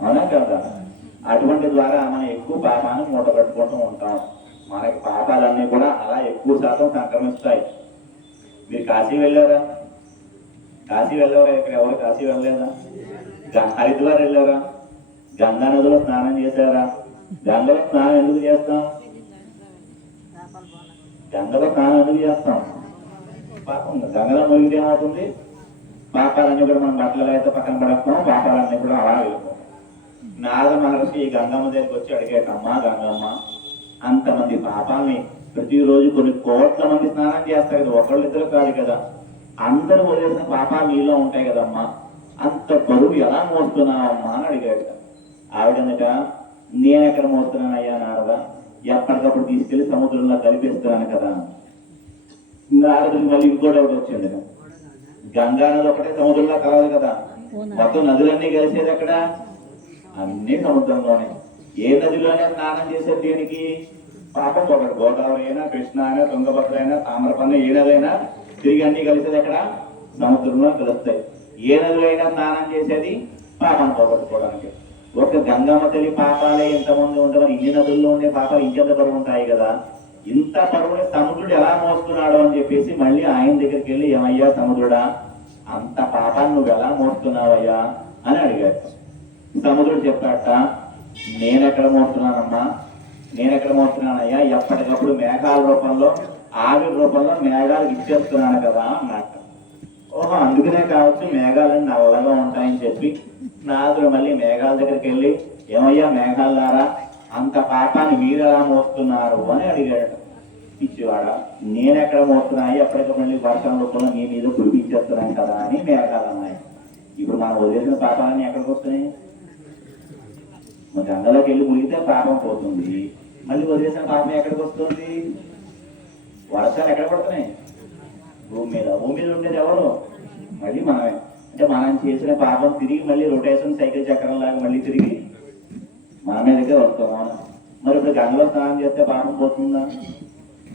అవునా కదా? అటువంటి ద్వారా మనం ఎక్కువ పాపాన్ని మూట కట్టుకుంటూ ఉంటాం. మనకి పాపాలన్నీ కూడా అలా ఎక్కువ శాతం సంక్రమిస్తాయి. మీరు కాశీ వెళ్ళారా? కాశీ వెళ్ళారా? ఇక్కడ ఎవరు కాశీ వెళ్ళలేదా? హరిద్వార్ వెళ్ళారా? గంగా నదిలో స్నానం చేశారా? గంగలో స్నానం ఎందుకు చేస్తాం? గంగలో స్నానం ఎందుకు చేస్తాం? పాపం గంగలో మునిగితే ఏమవుతుంది? పాపాలన్నీ కూడా మనం బట్టలు అయితే పక్కన పడేస్తాం, పాపాలన్నీ కూడా అలా వెళ్ళిపోతాం. నారద మహర్షి ఈ గంగమ్మ దగ్గరికి వచ్చి అడిగేటమ్మా, గంగమ్మ అంతమంది పాపాలని ప్రతిరోజు కొన్ని కోట్ల మంది స్నానం చేస్తారు కదా, ఒకళ్ళిద్దరు కాదు కదా, అందరూ వదిలేసిన పాపాలు నీలో ఉంటాయి కదమ్మా, అంత బరువు ఎలా మోస్తున్నావమ్మా అని అడిగాడు. ఆవిడనట, నేను ఎక్కడ మోస్తున్నానయ్యా నారద, ఎప్పటికప్పుడు తీసుకెళ్లి సముద్రంలో కలిపేస్తున్నాను కదా. నారదుడికి మళ్ళీ ఇంకో డౌట్ వచ్చింది. గంగా నది ఒకటే సముద్రంలో కలదు కదా, మొత్తం నదులన్నీ కలిసేది ఎక్కడ? అన్ని సముద్రంలోనే. ఏ నదిలోనే స్నానం చేసేది దేనికి? పాపం ఒకటి గోదావరి అయినా, కృష్ణ అయినా, తుంగభద్ర అయినా, తామ్రపర్ణ, ఏ నదైనా తిరిగి అన్ని కలిసేది ఎక్కడ? సముద్రంలో కలుస్తాయి. ఏ నదిలో అయినా స్నానం చేసేది పాపం పోగొట్టుకోవడానికి. ఒక గంగమ్మ తల్లి పాపాలే ఎంతమంది ఉండవు, ఇన్ని నదుల్లో ఉండే పాపాలు ఇంకెంత బరువు ఉంటాయి కదా. ఇంత బరువుని సముద్రుడు ఎలా మోస్తున్నాడు అని చెప్పేసి మళ్ళీ ఆయన దగ్గరికి వెళ్ళి, ఏమయ్యా సముద్రుడా, అంత పాపాన్ని నువ్వు ఎలా మోస్తున్నావయ్యా అని అడిగాడు. సముద్రుడు చెప్పాట, నేనెక్కడ మోస్తున్నానమ్మా, నేనెక్కడ మోస్తున్నానయ్యా, ఎప్పటికప్పుడు మేఘాల రూపంలో, ఆవిరి రూపంలో మేఘాలు ఇచ్చేస్తున్నాను కదా అన్నట్టు. ఓహో, అందుకనే కావచ్చు మేఘాలని నల్లగా ఉంటాయని చెప్పి నారదుడు మళ్ళీ మేఘాల దగ్గరికి వెళ్ళి, ఏమయ్యా మేఘాలారా, అంత పాపాన్ని మీరు ఎలా మోస్తున్నారు అని అడిగాడు. పిచ్చివాడ, నేనెక్కడ మోస్తున్నాయి, ఎప్పటికప్పుడు మళ్ళీ వర్షం రూపంలో మీ మీద కురిపించేస్తున్నాను కదా అని మేఘాలు అన్నాయి. ఇప్పుడు మనం వదిలేసిన పాపాలన్నీ ఎక్కడికి వస్తున్నాయి? గంగలోకి వెళ్ళి మునిగితే పాపం పోతుంది, మళ్ళీ వదిలేసిన పాపం ఎక్కడికి వస్తుంది? వర్షాలు ఎక్కడ పడుతున్నాయి? భూమి మీద. భూమి మీద ఉండేది ఎవరు? మళ్ళీ మనమే. అంటే మనం చేసిన పాపం తిరిగి మళ్ళీ రొటేషన్ సైకిల్ చక్రం లాగా మళ్ళీ తిరిగి మన మీదకే వస్తాం. మరి ఇప్పుడు గంగలో స్నానం చేస్తే పాపం పోతుందా?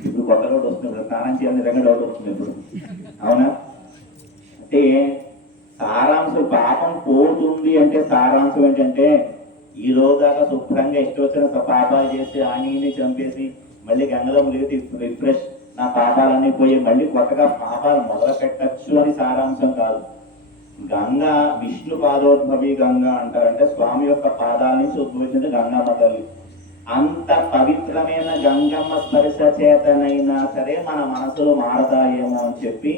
ఇప్పుడు కొత్త డౌట్ వస్తుంది, ఇప్పుడు స్నానం చేయాలని నిజంగా డౌట్ వస్తుంది ఇప్పుడు. అవునా? అంటే సారాంశం, పాపం పోతుంది అంటే సారాంశం ఏంటంటే, ఈ రోజుదాకా శుభ్రంగా ఇష్టం వచ్చిన పాపాలు చేసి ఆనీని చంపేసి మళ్ళీ గంగలో మునిగితే రిఫ్రెష్, నా పాపాలన్నీ పోయి మళ్ళీ కొత్తగా పాపాలు మొదలు పెట్టచ్చు అని సారాంశం కాదు. గంగా విష్ణు పాదోద్భవి గంగా అంటారంటే స్వామి యొక్క పాదాల నుంచి ఉద్భవించింది గంగమ్మ తల్లి. అంత పవిత్రమైన గంగమ్మ స్పర్శ చేతనైనా సరే మన మనసులు మారతాయేమో అని చెప్పి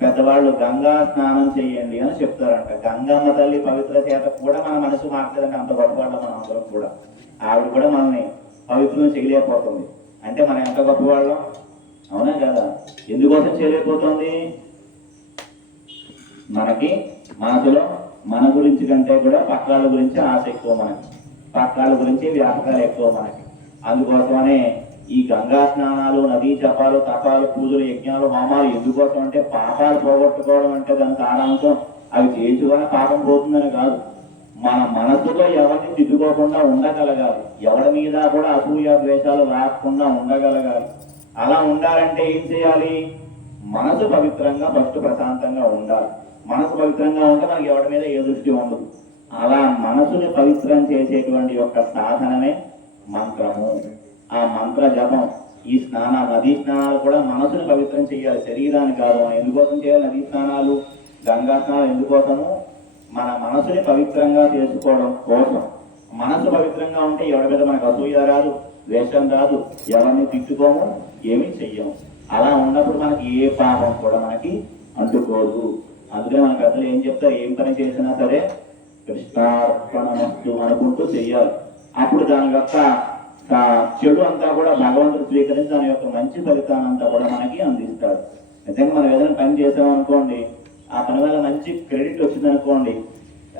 పెద్దవాళ్ళు గంగా స్నానం చేయండి అని చెప్తారంట. గంగమ్మ తల్లి పవిత్ర చేత కూడా మన మనసు మారుతుందంటే అంత గొప్పవాళ్ళం మనం అందరం కూడా. ఆవిడ కూడా మనల్ని పవిత్రం చేయలేకపోతుంది అంటే మనం ఎంత గొప్పవాళ్ళం. అవునా కదా? ఎందుకోసం చేయలేకపోతుంది? మనకి మనసులో మన గురించి కంటే కూడా పక్కాల గురించి ఆశ ఎక్కువ, మనకి పక్కాల గురించి వ్యాపకాలు ఎక్కువ మనకి. అందుకోసమనే ఈ గంగా స్నానాలు, నదీ జపాలు, తపాలు, పూజలు, యజ్ఞాలు, హోమాలు ఎందుకోసం అంటే పాపాలు పోగొట్టుకోవడం అంటే దాని సారాంశం అవి చేసుకుని పాపం పోతుందని కాదు, మన మనసులో ఎవరిని తిట్టుకోకుండా ఉండగలగాలి, ఎవరి మీద కూడా అసూయ ద్వేషాలు రాకుండా ఉండగలగాలి. అలా ఉండాలంటే ఏం చేయాలి? మనసు పవిత్రంగా ఫస్ట్ ప్రశాంతంగా ఉండాలి. మనసు పవిత్రంగా ఉంటే మనకి ఎవరి మీద ఏ దృష్టి ఉండదు. అలా మనసుని పవిత్రం చేసేటువంటి యొక్క సాధనమే మంత్రము. ఆ మంత్ర జపం, ఈ నదీ స్నానాలు కూడా మనసుని పవిత్రం చేయాలి, శరీరాన్ని కాదు. ఎందుకోసం చేయాలి నదీ స్నానాలు, గంగా స్నానాలు? ఎందుకోసము? మన మనసుని పవిత్రంగా చేసుకోవడం కోసం. మనసు పవిత్రంగా ఉంటే ఎవరి మీద మనకు అసూయ రాదు, ద్వేషం రాదు, ఎవరిని తిట్టుకోము, ఏమీ చెయ్యము. అలా ఉన్నప్పుడు మనకి ఏ పాపం కూడా మనకి అంటుకోదు. అందుకే మన పెద్దలు ఏం చెప్తారు, ఏం పని చేసినా సరే కృష్ణార్పణమస్తు అనుకుంటూ చెయ్యాలి. అప్పుడు దాని యొక్క చెడు అంతా కూడా భగవంతుడు స్వీకరించి దాని యొక్క మంచి ఫలితాన్ని అంతా కూడా మనకి అందిస్తాడు. నిజంగా మనం ఏదైనా పని చేసామనుకోండి, ఆ పని వల్ల మంచి క్రెడిట్ వచ్చిందనుకోండి,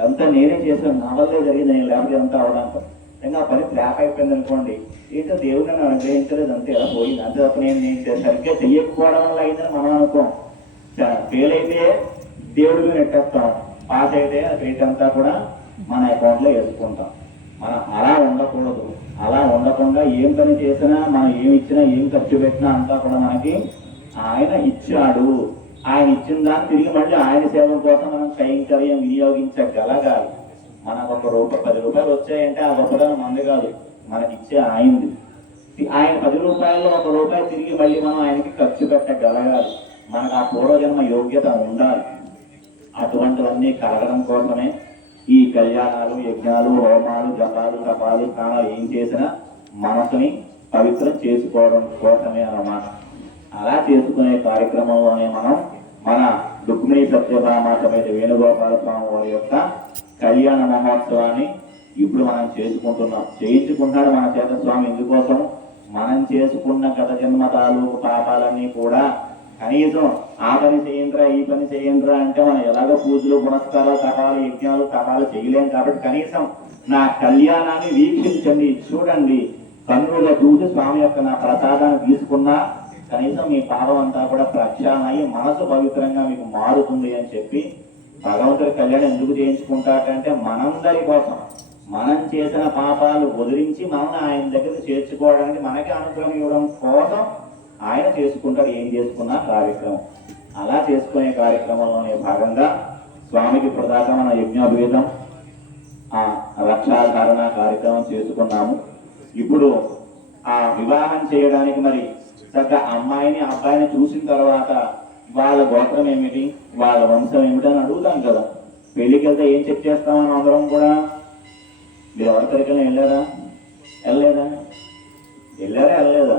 అంతా నేనే చేశాను, నా వల్లే జరిగింది, నేను లేకపోతే అంతా అవడానికి. నిజంగా ఆ పని ఫ్లాప్ అయిపోయింది అనుకోండి, ఏంటో దేవుడు నన్ను అనుగ్రహించలేదు, అంతే ఎలా పోయింది, అంతే తప్ప నేను సరిగ్గా చెయ్యకపోవడం వల్ల అయిందని మనం అనుకోం. ఫెయిల్ అయితే దేవుడికి నెట్టేస్తాం, పాస్ అయితే ఆ క్రెడిట్ అంతా కూడా మన అకౌంట్లో వేసుకుంటాం. మనం అలా ఉండకూడదు. అలా ఉండకుండా ఏం పని చేసినా, మనం ఏమి ఇచ్చినా, ఏం ఖర్చు పెట్టినా అంతా కూడా మనకి ఆయన ఇచ్చాడు. ఆయన ఇచ్చిన దాన్ని తిరిగి మళ్ళీ ఆయన సేవ కోసం మనం కైంకర్యం వినియోగించగలగాలి. మనకు ₹10 వచ్చాయంటే ఆ గొప్పదనం మంది కాదు, మనకి ఇచ్చే ఆయనది. ఆయన ₹10లో ₹1 తిరిగి మళ్ళీ మనం ఆయనకి ఖర్చు పెట్టగలగాలి. మనకు ఆ పూర్వజన్మ యోగ్యత ఉండాలి. అటువంటివన్నీ కలగడం కోసమే ఈ కళ్యాణాలు, యజ్ఞాలు, హోమాలు, జపాలు, తపాలు, స్నానాలు ఏం చేసినా మనసుని పవిత్రం చేసుకోవడం కోసమే అన్నమాట. అలా చేసుకునే కార్యక్రమంలోనే మనం మన రుక్మిణీ సత్యభామ సమేత వేణుగోపాల స్వామి వారి యొక్క కళ్యాణ మహోత్సవాన్ని ఇప్పుడు మనం చేసుకుంటున్నాం. చేయించుకుంటాడు మన చేత స్వామి. ఎందుకోసం? మనం చేసుకున్న గత జన్మతాలు పాపాలన్నీ కూడా కనీసం ఆ పని చేయండిరా, ఈ పని చేయండిరా అంటే మనం ఎలాగో పూజలు, పునస్కారాలు, తపాలు, యజ్ఞాలు, తపాలు చేయలేం. కాబట్టి కనీసం నా కళ్యాణాన్ని వీక్షించండి, చూడండి, కన్నుగా చూసి స్వామి యొక్క నా ప్రసాదాన్ని తీసుకున్నా కనీసం మీ పాపం అంతా కూడా ప్రక్షాళన అయ్యి మనసు పవిత్రంగా మీకు మారుతుంది అని చెప్పి భగవంతుడి కళ్యాణం ఎందుకు చేయించుకుంటారంటే మనందరి కోసం, మనం చేసిన పాపాలు వదిలించి మనం ఆయన దగ్గర చేర్చుకోవడానికి, మనకి అనుగ్రహం ఇవ్వడం కోసం ఆయన చేసుకుంటాడు ఏం చేసుకున్నా కార్యక్రమం. అలా చేసుకునే కార్యక్రమంలోనే భాగంగా స్వామికి ప్రదాకా మన యజ్ఞోపేతం, ఆ రక్షాధారణ కార్యక్రమం చేసుకున్నాము. ఇప్పుడు ఆ వివాహం చేయడానికి మరి చక్కగా అమ్మాయిని అబ్బాయిని చూసిన తర్వాత వాళ్ళ గోత్రం ఏమిటి, వాళ్ళ వంశం ఏమిటి అని అడుగుతాం కదా. పెళ్లికి వెళ్తే ఏం చెక్ చేస్తామని అందరం కూడా. మీరు ఎవరికైనా వెళ్ళలేదా? వెళ్ళలేదా?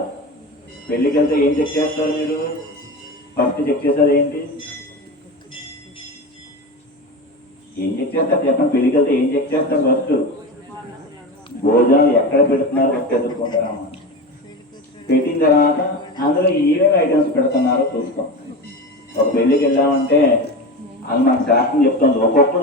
పెళ్లికి వెళ్తే ఏం చెక్ చేస్తారు మీరు? ఫస్ట్ చెక్ చేసేది ఏంటి? ఏం చెక్ చేస్తారు చెప్పండి? పెళ్లికి వెళ్తే ఏం చెక్ చేస్తారు? ఫస్ట్ భోజనాలు ఎక్కడ పెడుతున్నారు ఫస్ట్ ఎదుర్కొంటారమ్మా. పెట్టిన తర్వాత అందులో ఏమేమి ఐటమ్స్ పెడుతున్నారో చూస్తాం. ఒక పెళ్లికి వెళ్ళామంటే అది మనకు శాస్త్రం చెప్తుంది. ఒక్కొక్కరు